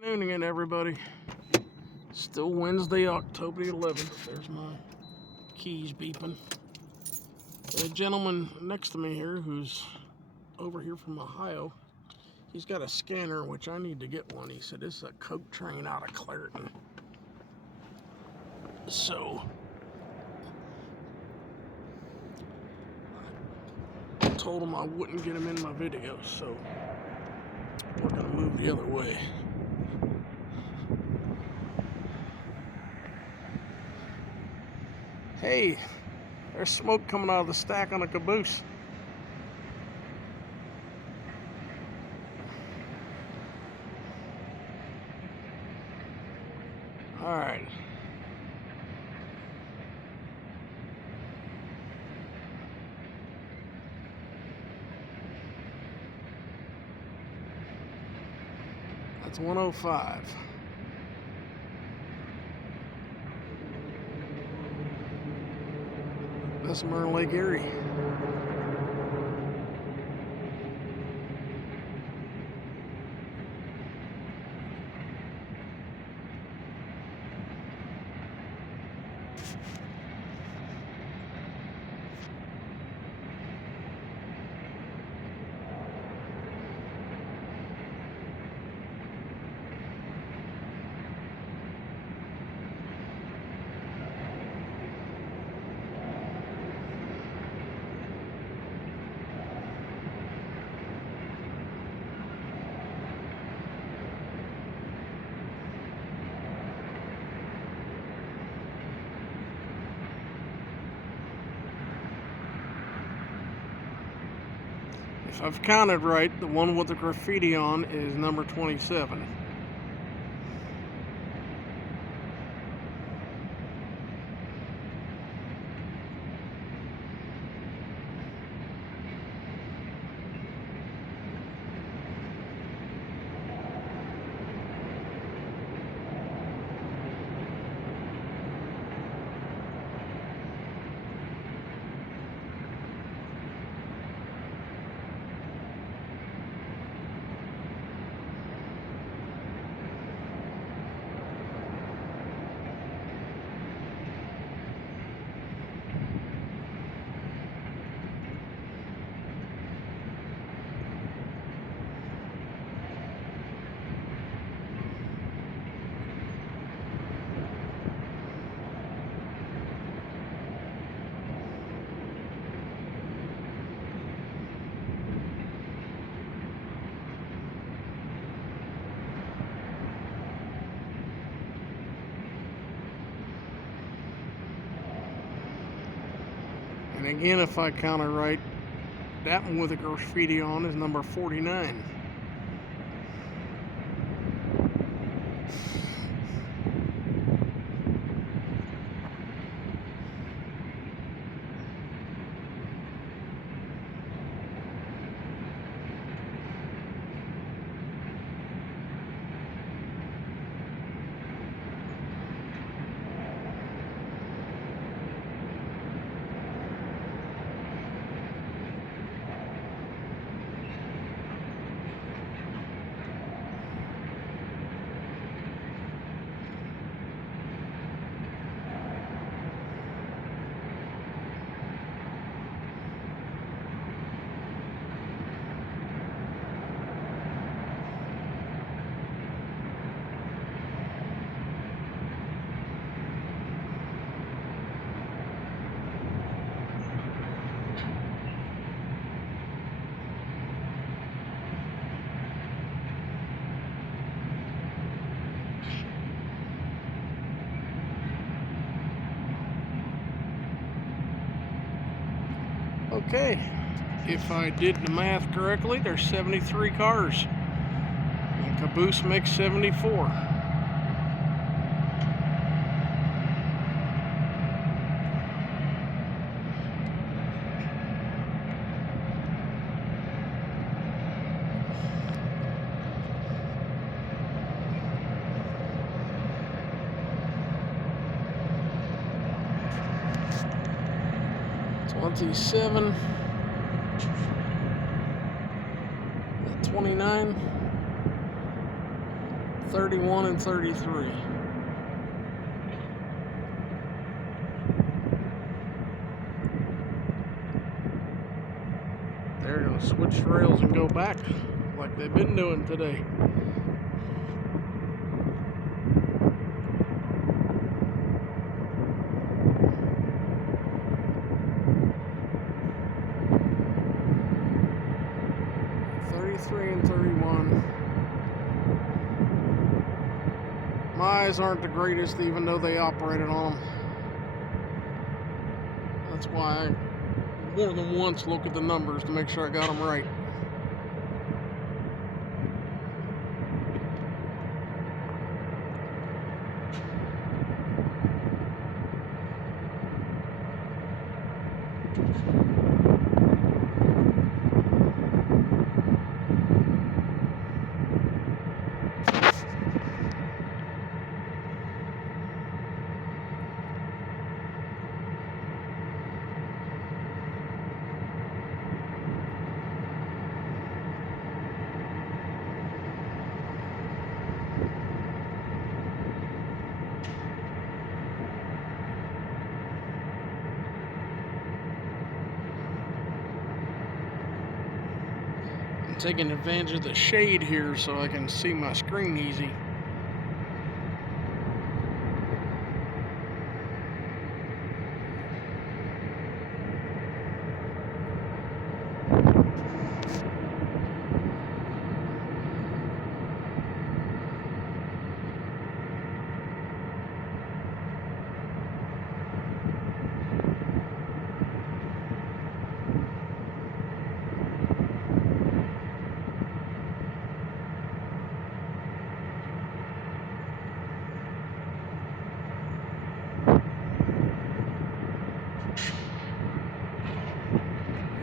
Good afternoon again, everybody. Still Wednesday, October 11th. There's my keys beeping. The gentleman next to me here, who's over here from Ohio, he's got a scanner, which I need to get one. He said this is a coke train out of Clairton. So I told him I wouldn't get him in my video, so we're gonna move the other way. Hey, there's smoke coming out of the stack on a caboose. All right. That's 105. That's Mern Lake Erie. If I've counted right, the one with the graffiti on is number 27. And again, if I count it right, that one with the graffiti on is number 49. Okay, if I did the math correctly, there's 73 cars. And caboose makes 74. $27, 29, 31 and 33. They're going to switch rails and go back like they've been doing today. And 31. My eyes aren't the greatest, even though they operated on them. That's why I more than once look at the numbers to make sure I got them right. Taking advantage of the shade here so I can see my screen easy.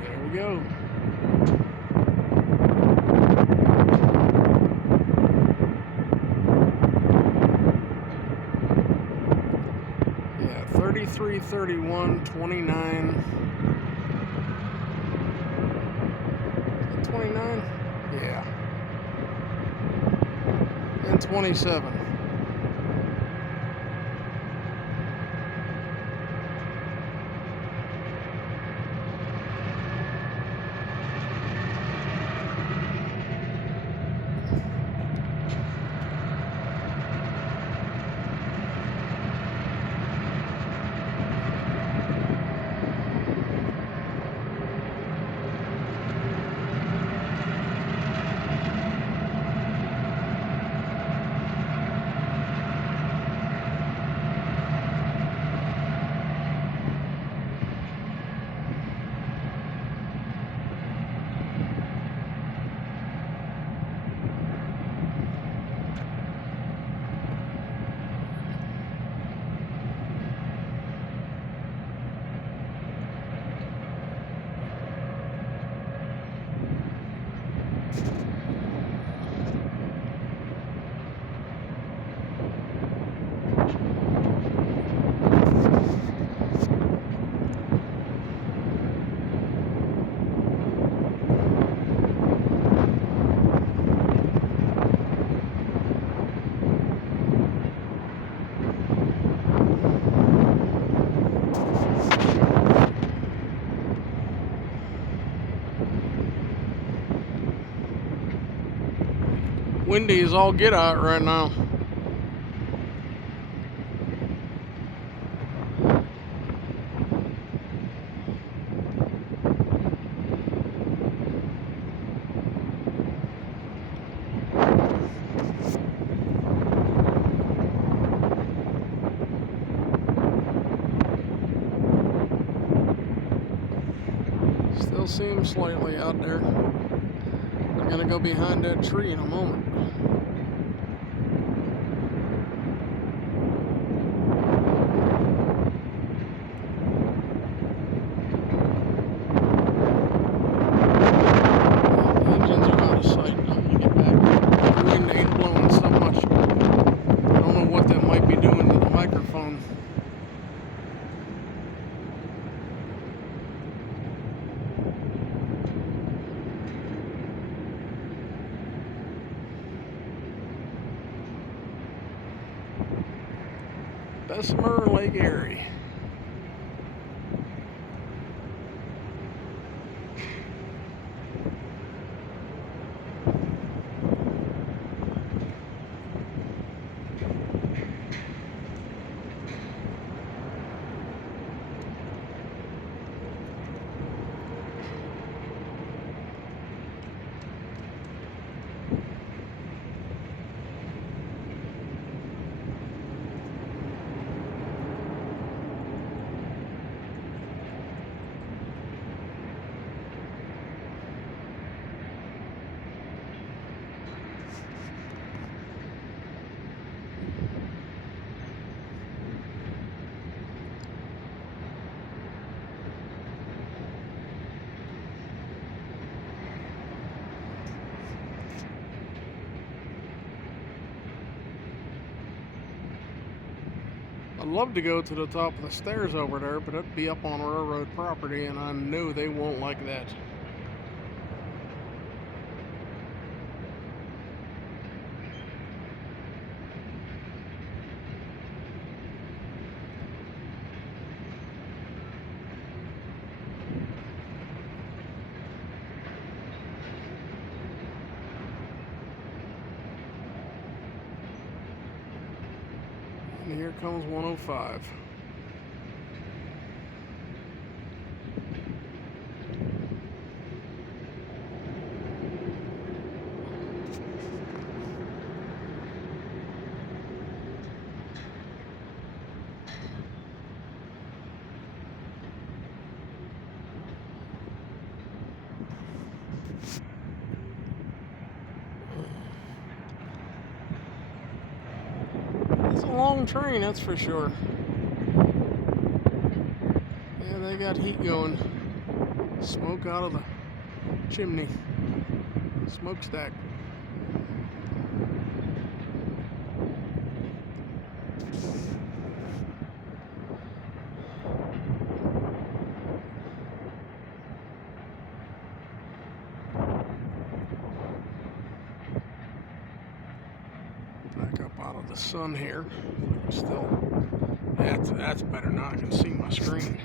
There we go. Yeah, 33, 31, 29. 29? Yeah. And 27. Windy as all get out right now. Still see him slightly out there. I'm gonna go behind that tree in a moment. Bessemer and Lake Erie. I'd love to go to the top of the stairs over there, but it'd be up on railroad property, and I know they won't like that. And here comes 105. It's a long train, that's for sure. Yeah, they got heat going. Smoke out of the chimney. Smokestack. Back up out of the sun here. Still, that's better now. I can see my screen.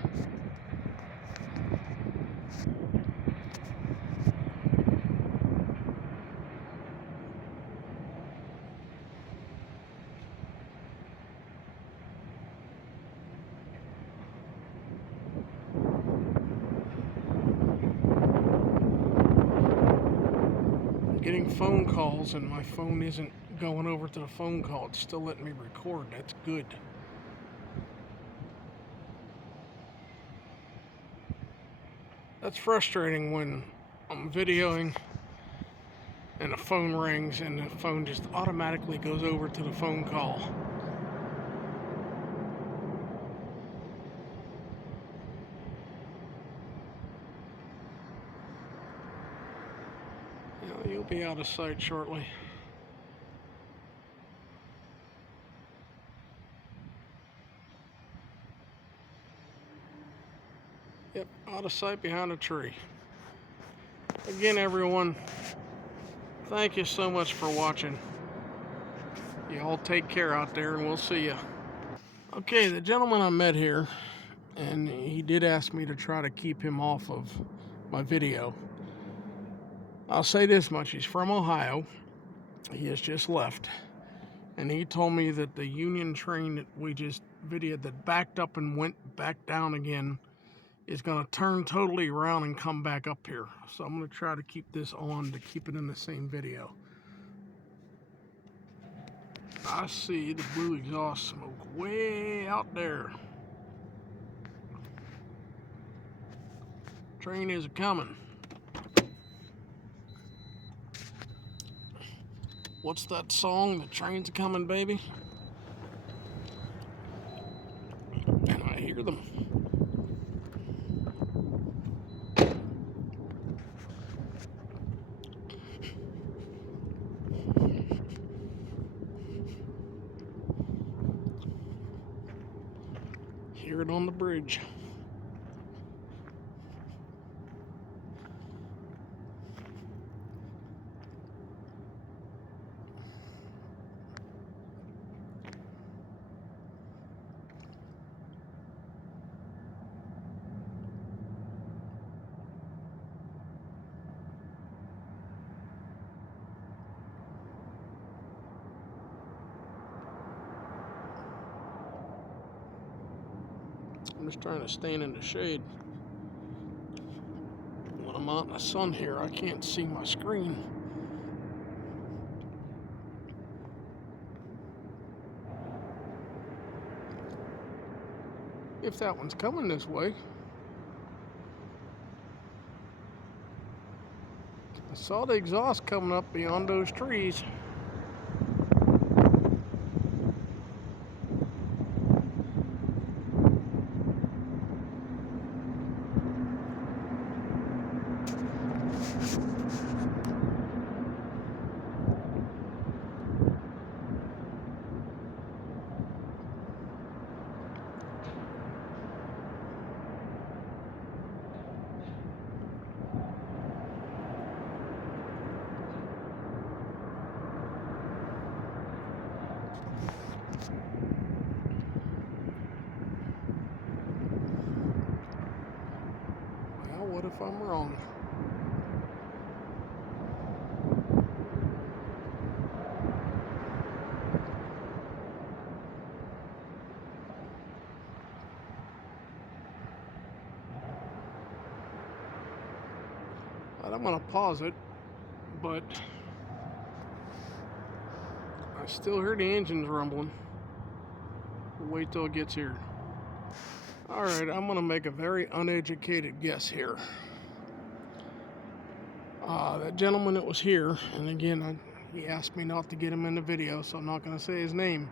Getting phone calls and my phone isn't going over to the phone call. It's still letting me record. That's good. That's frustrating when I'm videoing and the phone rings and the phone just automatically goes over to the phone call. You'll be out of sight shortly. Yep, out of sight behind a tree. Again, everyone, thank you so much for watching. You all take care out there, and we'll see you. Okay, the gentleman I met here, and he did ask me to try to keep him off of my video. I'll say this much, he's from Ohio. He has just left. And he told me that the Union train that we just videoed that backed up and went back down again is going to turn totally around and come back up here. So I'm going to try to keep this on to keep it in the same video. I see the blue exhaust smoke way out there. Train is coming. What's that song? The train's coming, baby. And I hear them. Hear it on the bridge. Just trying to stand in the shade. When I'm out in the sun here, I can't see my screen. If that one's coming this way. I saw the exhaust coming up beyond those trees. What if I'm wrong? I'm going to pause it, but I still hear the engines rumbling. We'll wait till it gets here. Alright, I'm going to make a very uneducated guess here. That gentleman that was here, and again, he asked me not to get him in the video, so I'm not going to say his name.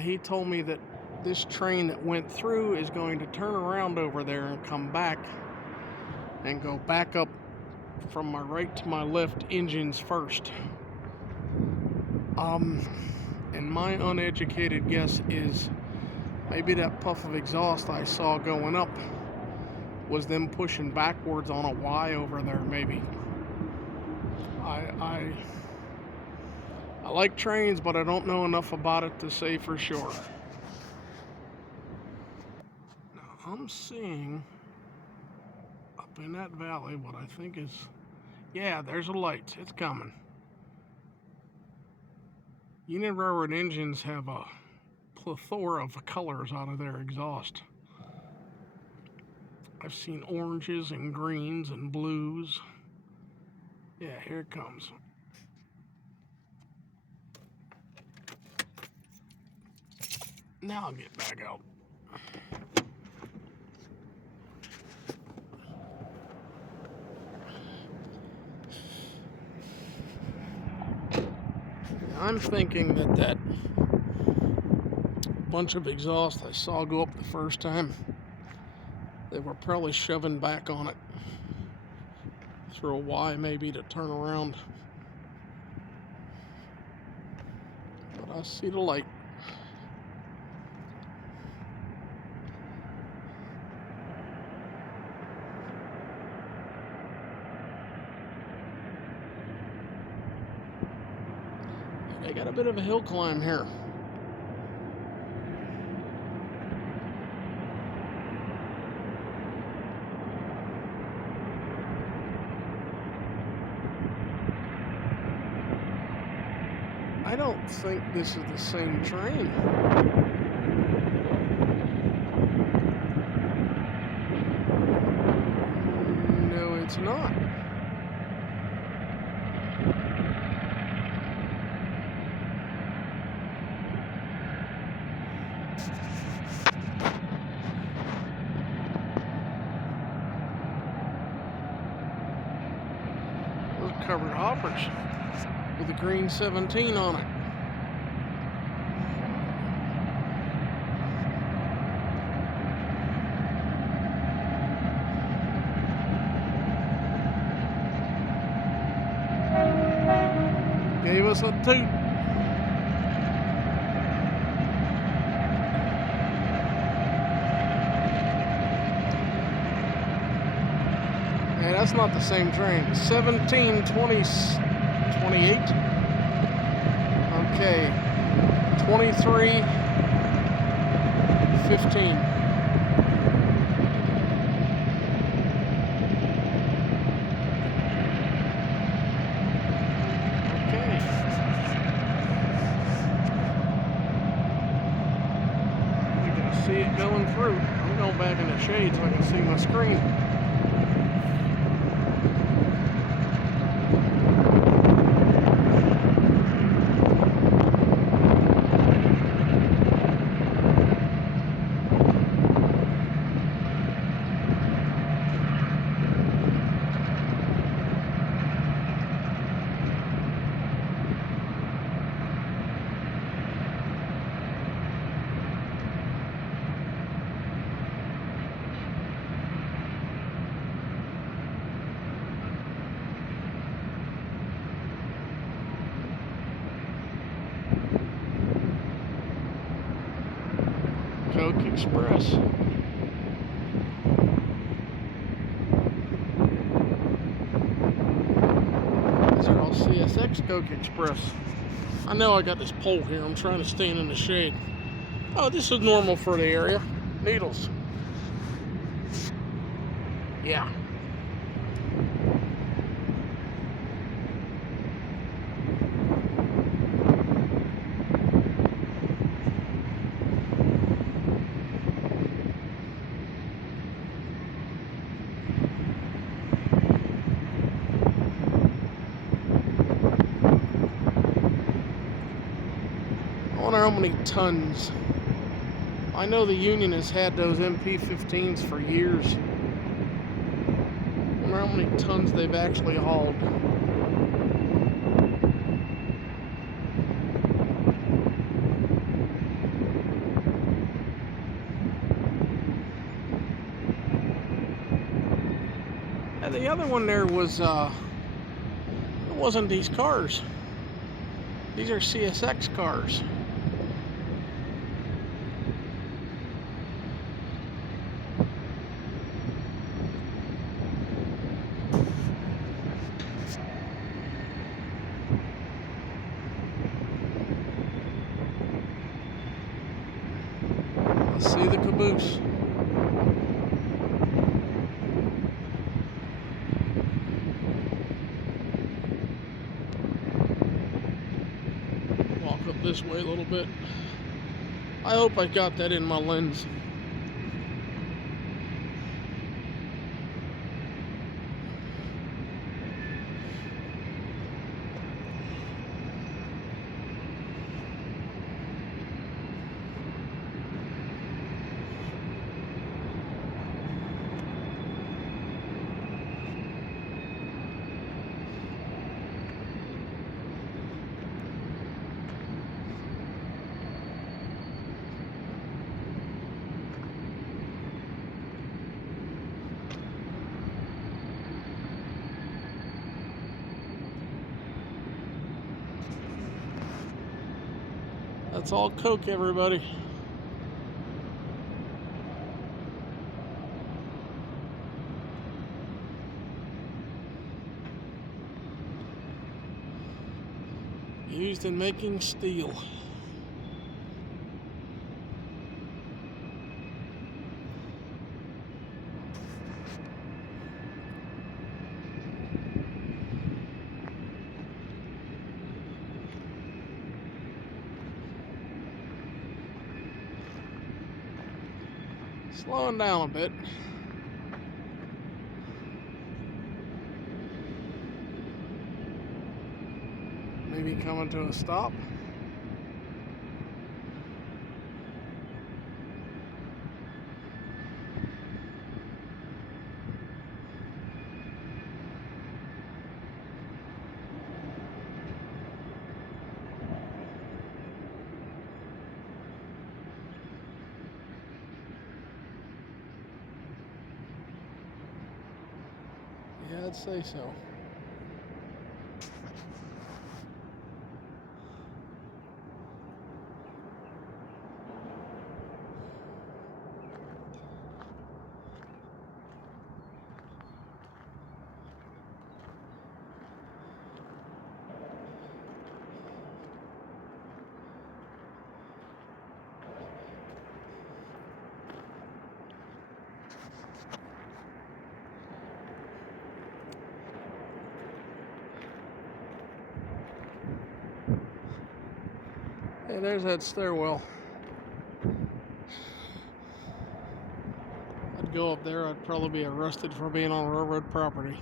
He told me that this train that went through is going to turn around over there and come back and go back up from my right to my left, engines first. And my uneducated guess is maybe that puff of exhaust I saw going up was them pushing backwards on a Y over there, maybe. I like trains, but I don't know enough about it to say for sure. Now, I'm seeing up in that valley what I think is, yeah, there's a light. It's coming. Union Railroad engines have a plethora of colors out of their exhaust. I've seen oranges and greens and blues. Yeah, here it comes. Now I'll get back out. I'm thinking that bunch of exhaust I saw go up the first time, they were probably shoving back on it through a Y maybe to turn around. But I see the light. They got a bit of a hill climb here. I don't think this is the same train. No, it's not. Those are covered hoppers with a green 17 on it. Gave us a toot. Hey, that's not the same train. 172028. Okay. 2315. See it going through. I'm going back in the shade so I can see my screen. Coke Express. These are all CSX Coke Express. I know I got this pole here. I'm trying to stand in the shade. Oh, this is normal for the area. Needles. Yeah. I wonder how many tons. I know the Union has had those MP15s for years. I wonder how many tons they've actually hauled. And the other one there was, it wasn't these cars. These are CSX cars. Let's see the caboose. Walk up this way a little bit. I hope I got that in my lens. That's all Coke, everybody. Used in making steel. Slowing down a bit. Maybe coming to a stop. Yeah, I'd say so. Hey, there's that stairwell. go up there, I'd probably be arrested for being on railroad property.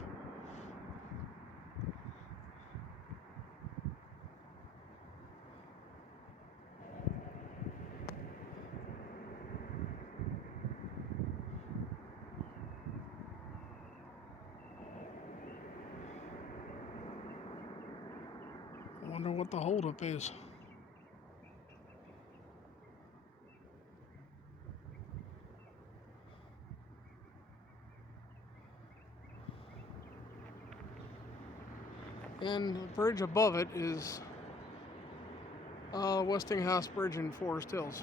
I wonder what the holdup is. And the bridge above it is Westinghouse Bridge in Forest Hills.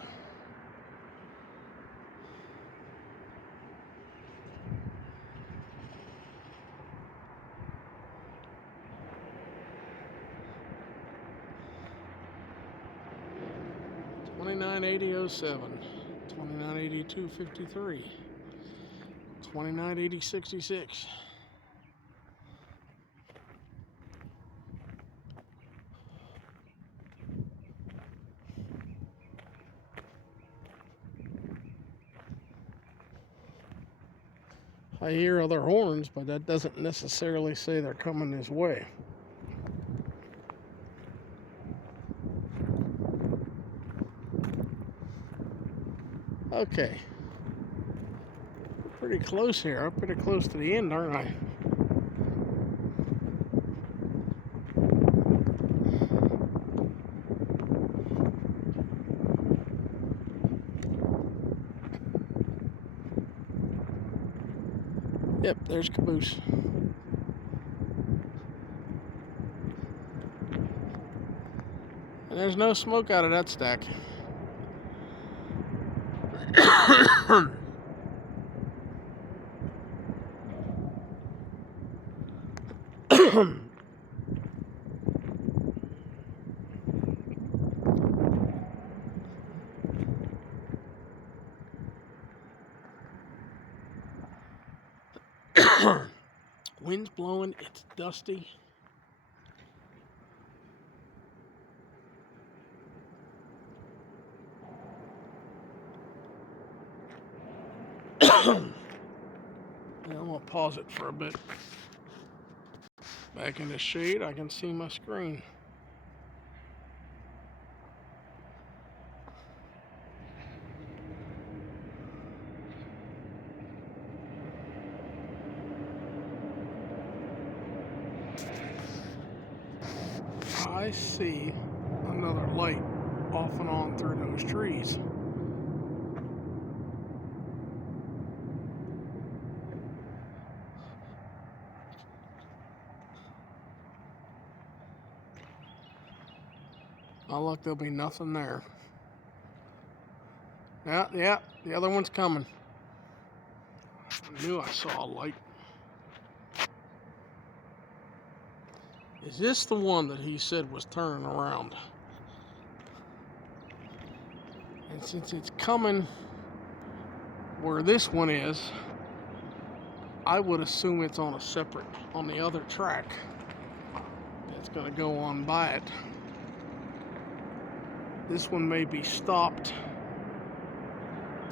$29.80.07, $29.82.53, $29.80.66. I hear other horns, but that doesn't necessarily say they're coming this way. Okay. Pretty close here. I'm pretty close to the end, aren't I? Yep, there's caboose. And there's no smoke out of that stack. Wind's blowing, it's dusty. I'm gonna pause it for a bit. Back in the shade, I can see my screen. I see another light off and on through those trees. Oh look, there'll be nothing there. Yeah, the other one's coming. I knew I saw a light. Is this the one that he said was turning around? And since it's coming where this one is, I would assume it's on the other track. It's gonna go on by it. This one may be stopped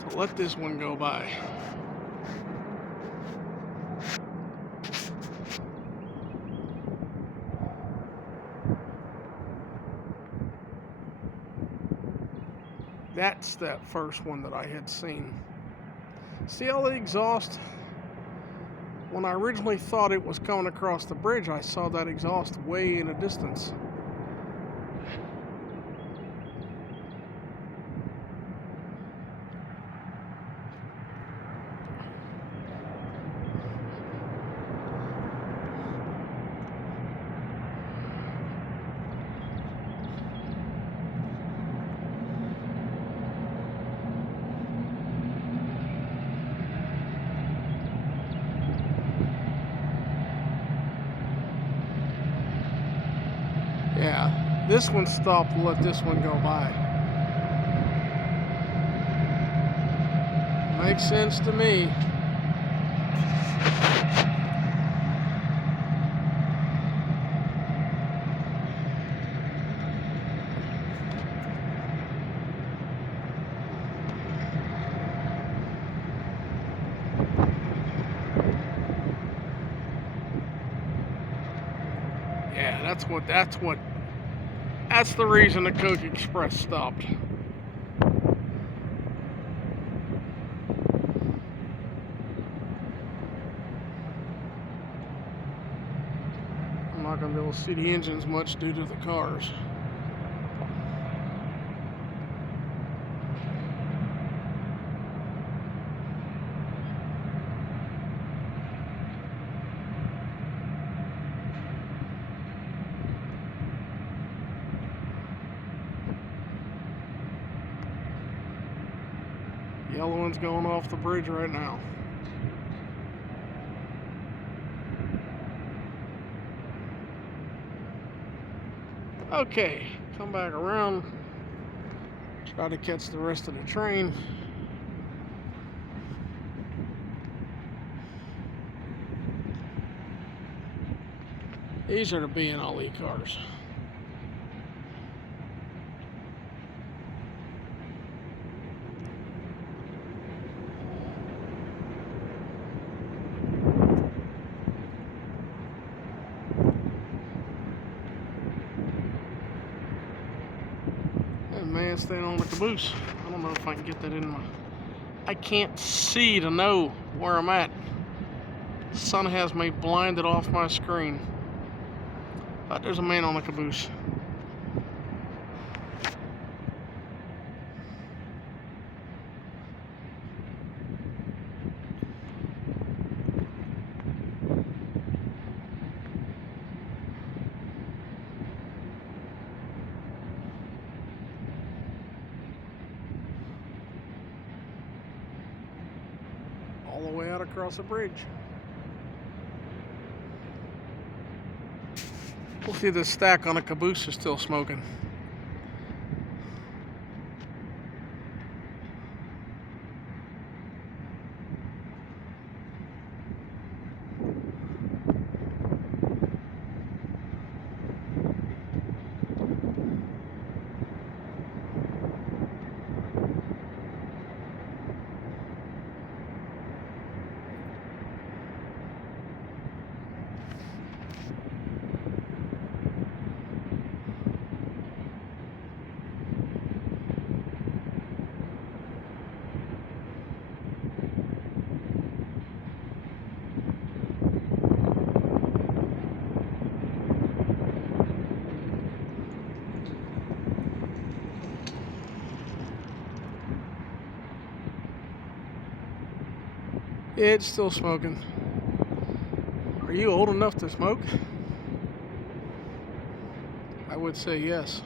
to let this one go by. That's that first one that I had seen. See all the exhaust? When I originally thought it was coming across the bridge, I saw that exhaust way in a distance. Yeah, this one stopped to let this one go by. Makes sense to me. That's the reason the Coke Express stopped. I'm not going to be able to see the engines much due to the cars. Yellow one's going off the bridge right now. Okay, come back around. Try to catch the rest of the train. These are the B&LE cars. And man staying on the caboose. I don't know if I can get that in my... I can't see to know where I'm at. The sun has me blinded off my screen. But there's a man on the caboose. All the way out across the bridge. Hopefully the stack on the caboose is still smoking. It's still smoking. Are you old enough to smoke? I would say yes.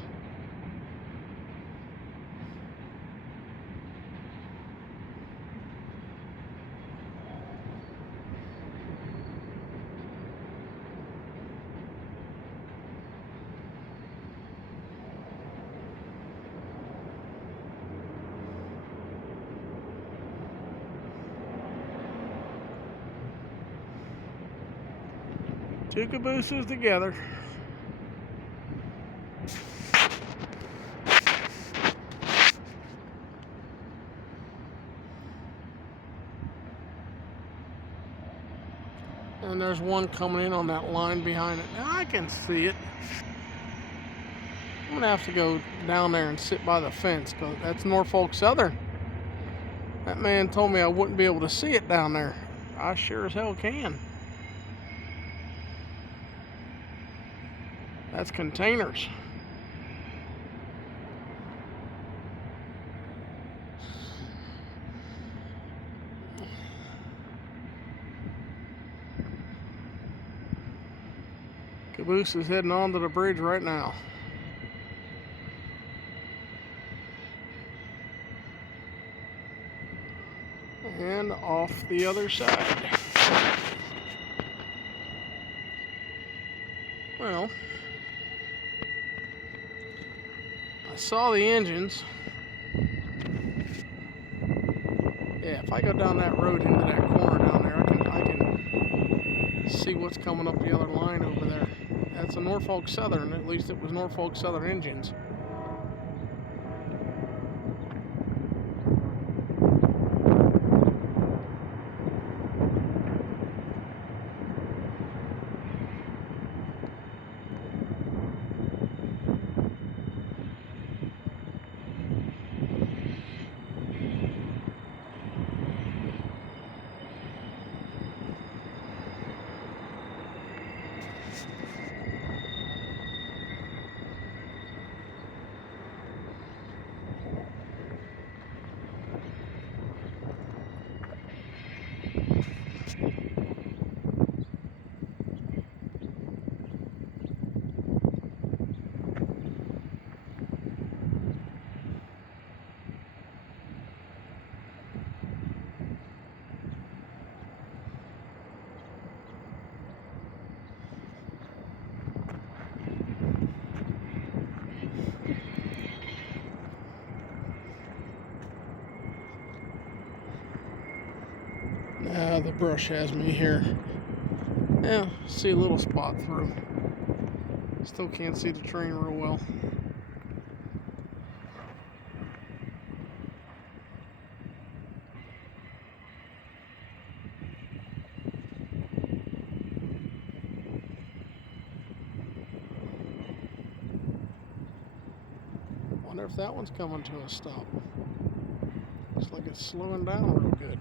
Two cabooses together. And there's one coming in on that line behind it. Now I can see it. I'm gonna have to go down there and sit by the fence because that's Norfolk Southern. That man told me I wouldn't be able to see it down there. I sure as hell can. That's containers. Caboose is heading onto the bridge right now. And off the other side. Well, I saw the engines. Yeah, if I go down that road into that corner down there, I can see what's coming up the other line over there. That's a Norfolk Southern. At least it was Norfolk Southern engines. The brush has me here. Yeah, see a little spot through. Still can't see the train real well. Wonder if that one's coming to a stop. Looks like it's slowing down real good.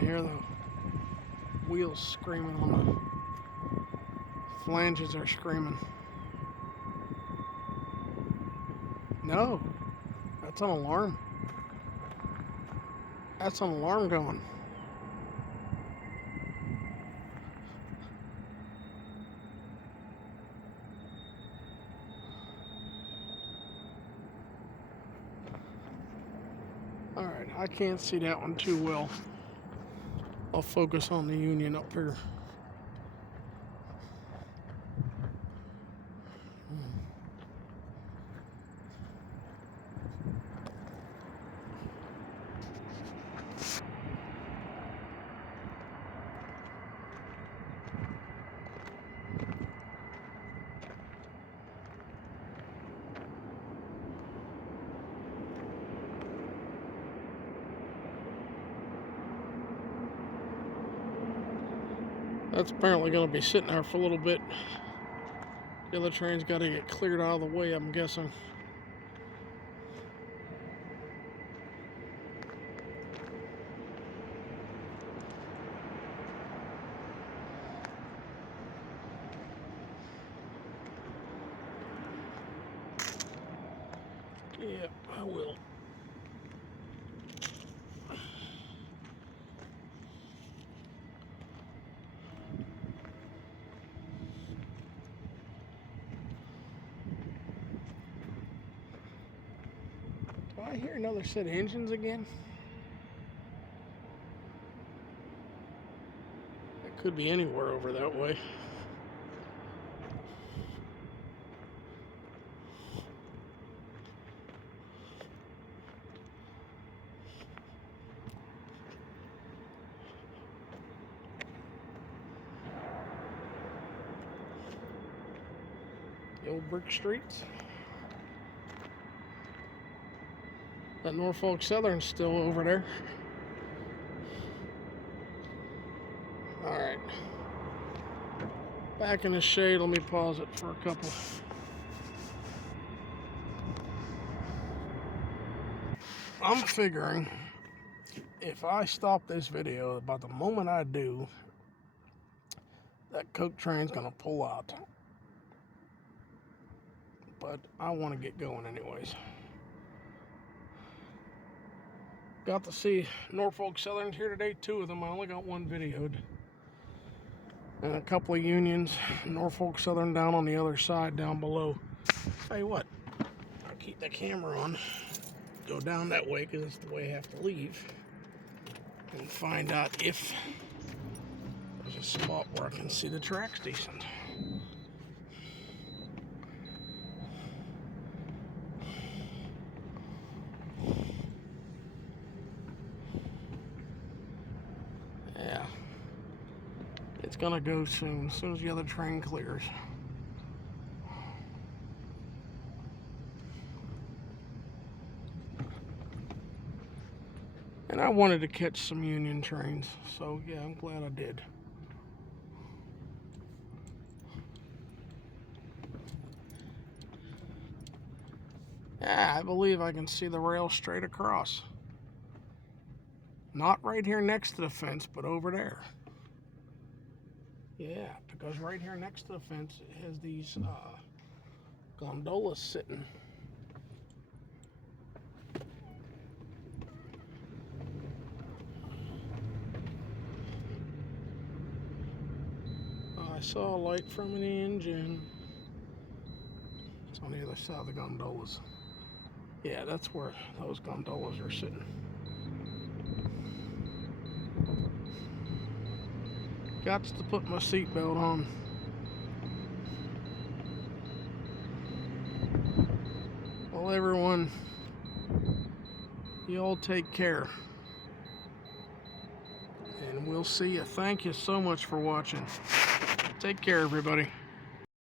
Hear the wheels screaming on the flanges are screaming. No, that's an alarm. That's an alarm going. Alright, I can't see that one too well. I'll focus on the Union up here. That's apparently going to be sitting there for a little bit. The other train's got to get cleared out of the way, I'm guessing. Yeah, I will. Do I hear another set of engines again? It could be anywhere over that way. The old brick streets. That Norfolk Southern's still over there. Alright. Back in the shade, let me pause it for a couple. I'm figuring if I stop this video, about the moment I do, that Coke train's gonna pull out. But I want to get going anyways. Got to see Norfolk Southern here today, 2 of them. I only got one videoed. And a couple of Unions. Norfolk Southern down on the other side, down below. Tell you what, I'll keep the camera on. Go down that way because it's the way I have to leave. And find out if there's a spot where I can see the tracks decent. Yeah. It's gonna go soon as the other train clears. And I wanted to catch some Union trains, so yeah, I'm glad I did. Yeah, I believe I can see the rail straight across. Not right here next to the fence, but over there. Yeah, because right here next to the fence it has these gondolas sitting. I saw a light from an engine. It's on the other side of the gondolas. Yeah, that's where those gondolas are sitting. Got to put my seatbelt on. Well, everyone, you all take care. And we'll see you. Thank you so much for watching. Take care, everybody.